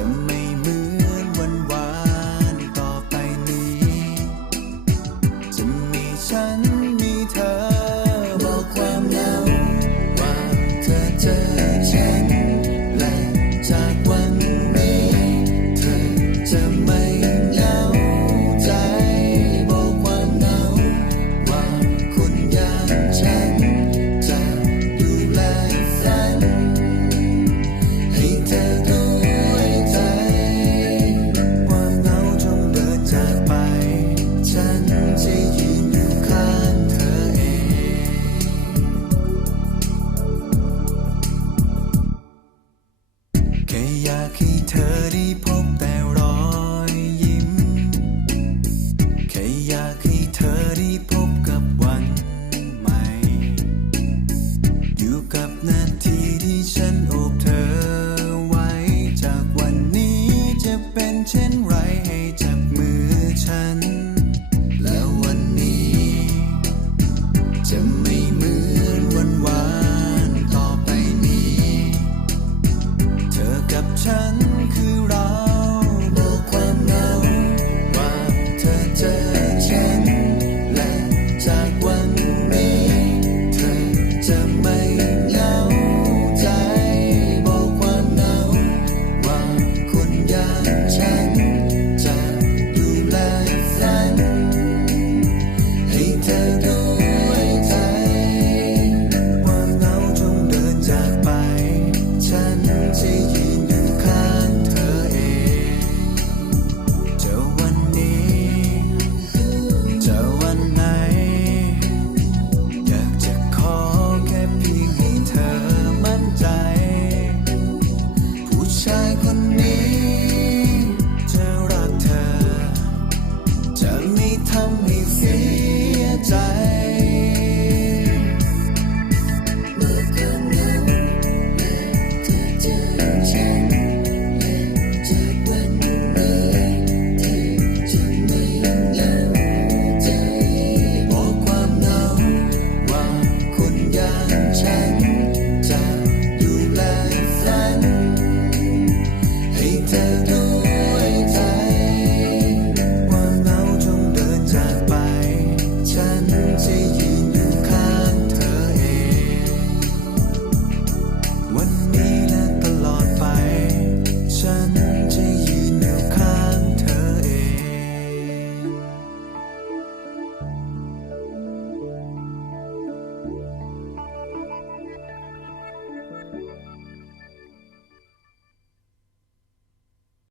to me. อยากให้เธอได้พบแต่รอยยิ้ม แค่อยากให้เธอได้พบกับวันใหม่ อยู่กับนาทีที่ฉันอบเธอ some 下一个